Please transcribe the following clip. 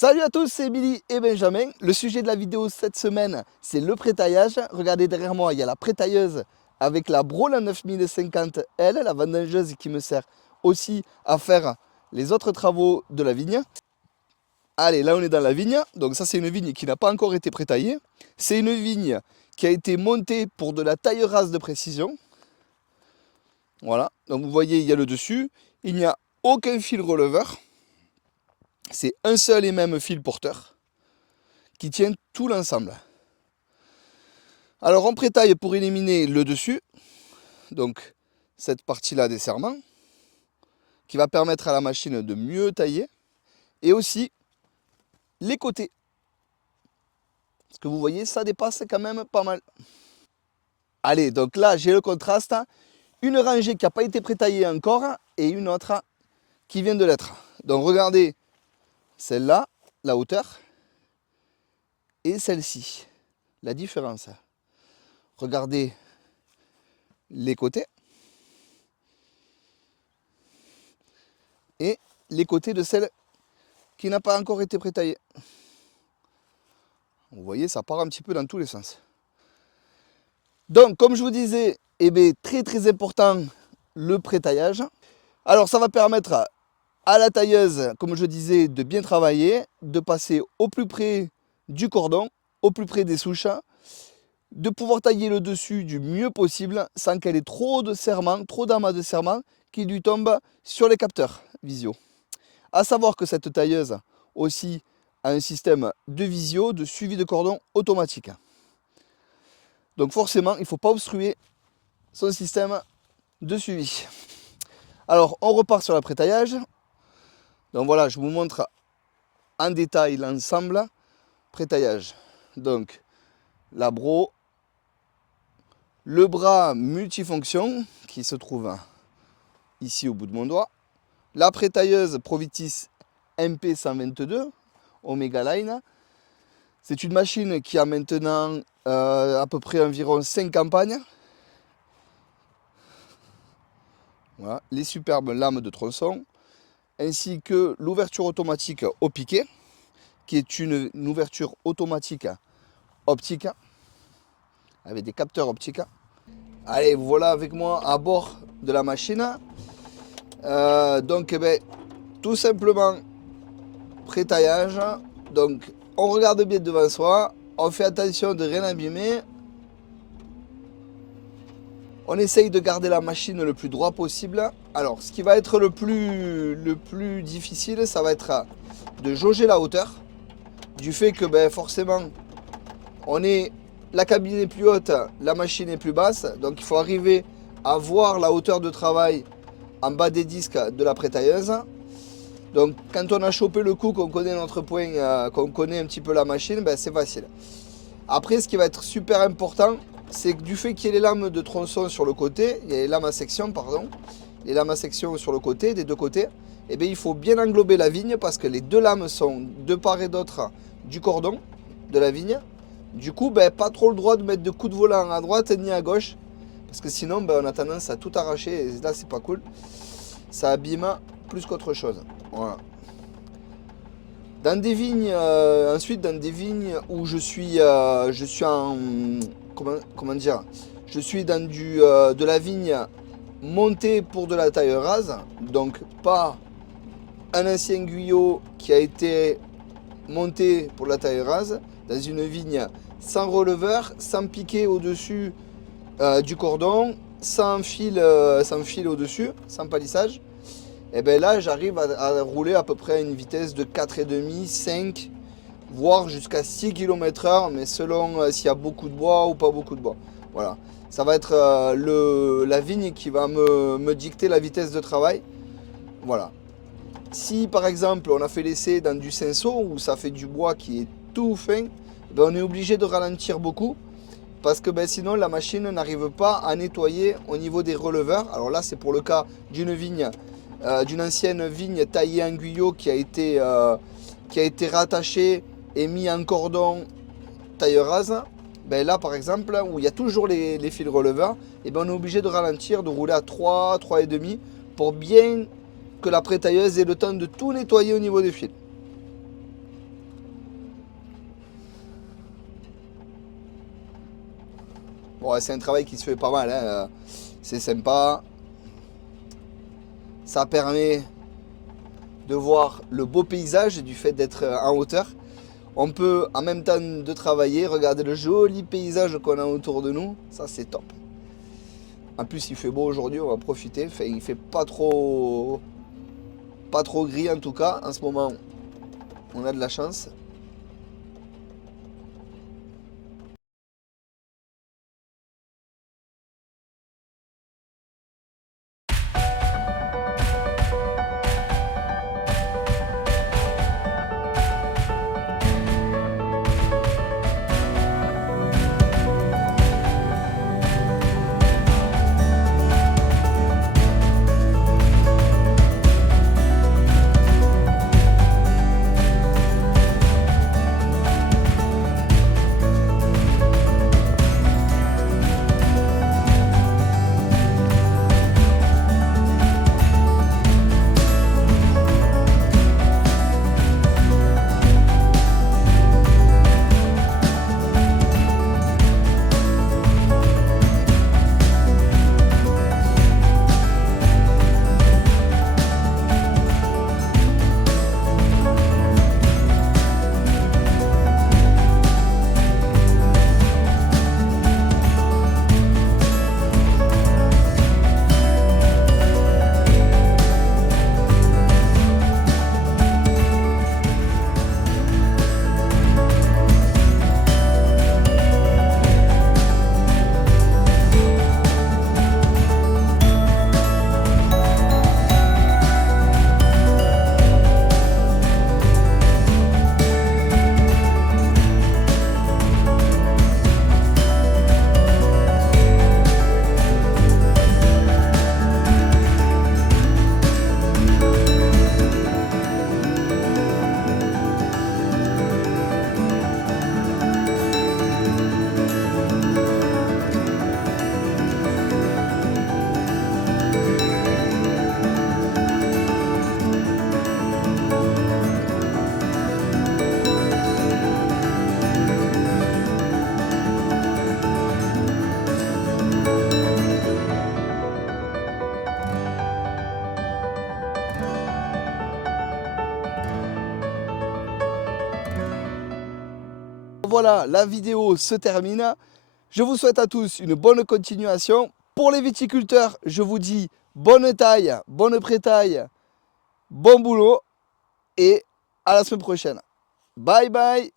Salut à tous, c'est Billy et Benjamin. Le sujet de la vidéo cette semaine, c'est le prétaillage. Regardez derrière moi, il y a la prétailleuse avec la Bro 9050L, la vendangeuse qui me sert aussi à faire les autres travaux de la vigne. Allez, là on est dans la vigne. Donc ça c'est une vigne qui n'a pas encore été prétaillée. C'est une vigne qui a été montée pour de la taille rase de précision. Voilà, donc vous voyez, il y a le dessus. Il n'y a aucun fil releveur. C'est un seul et même fil porteur qui tient tout l'ensemble. Alors on prétaille pour éliminer le dessus, donc cette partie-là des serrements, qui va permettre à la machine de mieux tailler, et aussi les côtés. Parce que vous voyez, ça dépasse quand même pas mal. Allez, donc là j'ai le contraste, une rangée qui n'a pas été prétaillée encore, et une autre qui vient de l'être. Donc regardez celle-là, la hauteur, et celle-ci, la différence. Regardez les côtés et les côtés de celle qui n'a pas encore été prétaillée. Vous voyez, ça part un petit peu dans tous les sens. Donc, comme je vous disais, eh bien, très important le prétaillage. Alors, ça va permettre à la tailleuse, comme je disais, de bien travailler, de passer au plus près du cordon, au plus près des souches, de pouvoir tailler le dessus du mieux possible sans qu'elle ait trop de serrements, trop d'amas de serrements qui lui tombent sur les capteurs visio. À savoir que cette tailleuse aussi a un système de visio, de suivi de cordon automatique. Donc forcément, il ne faut pas obstruer son système de suivi. Alors, on repart sur l'après-taillage. Donc voilà, je vous montre en détail l'ensemble. Pré-taillage. Donc, la bro, le bras multifonction qui se trouve ici au bout de mon doigt. La pré-tailleuse Provitis MP122 Omega Line. C'est une machine qui a maintenant à peu près environ 5 campagnes. Voilà, les superbes lames de tronçon, ainsi que l'ouverture automatique au piquet, qui est une ouverture automatique optique, avec des capteurs optiques. Allez, voilà avec moi à bord de la machine. Donc, eh ben, tout simplement, pré-taillage. Donc, on regarde bien devant soi, on fait attention de rien abîmer. On essaye de garder la machine le plus droit possible. Alors, ce qui va être le plus difficile, ça va être de jauger la hauteur. Du fait que ben, forcément, la cabine est plus haute, la machine est plus basse. Donc, il faut arriver à voir la hauteur de travail en bas des disques de la prétailleuse. Donc, quand on a chopé le coup, qu'on connaît notre point, qu'on connaît un petit peu la machine, ben, c'est facile. Après, ce qui va être super important, c'est que du fait qu'il y ait les lames de tronçon sur le côté, il y a les lames à section, pardon, les lames à section sur le côté, des deux côtés, et bien il faut bien englober la vigne parce que les deux lames sont de part et d'autre du cordon de la vigne. Du coup, ben, pas trop le droit de mettre de coups de volant à droite ni à gauche, parce que sinon, ben, on a tendance à tout arracher, et là, c'est pas cool. Ça abîme plus qu'autre chose. Voilà. Dans des vignes, ensuite dans des vignes où je suis en, comment dire, je suis dans de la vigne montée pour de la taille rase, donc pas un ancien guyot qui a été monté pour la taille rase, dans une vigne sans releveur, sans piquet au-dessus du cordon, sans fil au-dessus, sans palissage. Et bien là, j'arrive à rouler à peu près à une vitesse de 4,5, 5, voire jusqu'à 6 km/h, mais selon s'il y a beaucoup de bois ou pas beaucoup de bois. Voilà. Ça va être la vigne qui va me dicter la vitesse de travail. Voilà. Si par exemple on a fait l'essai dans du cinceau où ça fait du bois qui est tout fin, ben on est obligé de ralentir beaucoup parce que ben sinon la machine n'arrive pas à nettoyer au niveau des releveurs. Alors là c'est pour le cas d'une vigne, d'une ancienne vigne taillée en guyot qui a été rattachée et mis en cordon taille rase. Ben là par exemple où il y a toujours les fils releveurs, et ben on est obligé de ralentir, de rouler à 3, 3,5 pour bien que la prétailleuse ait le temps de tout nettoyer au niveau des fils. Bon, c'est un travail qui se fait pas mal, hein. C'est sympa. Ça permet de voir le beau paysage du fait d'être en hauteur. On peut en même temps de travailler, regarder le joli paysage qu'on a autour de nous. Ça, c'est top. En plus, il fait beau aujourd'hui, on va profiter. Enfin, il fait pas trop gris en tout cas. En ce moment, on a de la chance. Voilà, la vidéo se termine. Je vous souhaite à tous une bonne continuation. Pour les viticulteurs, je vous dis bonne taille, bonne prétaille, bon boulot et à la semaine prochaine. Bye bye.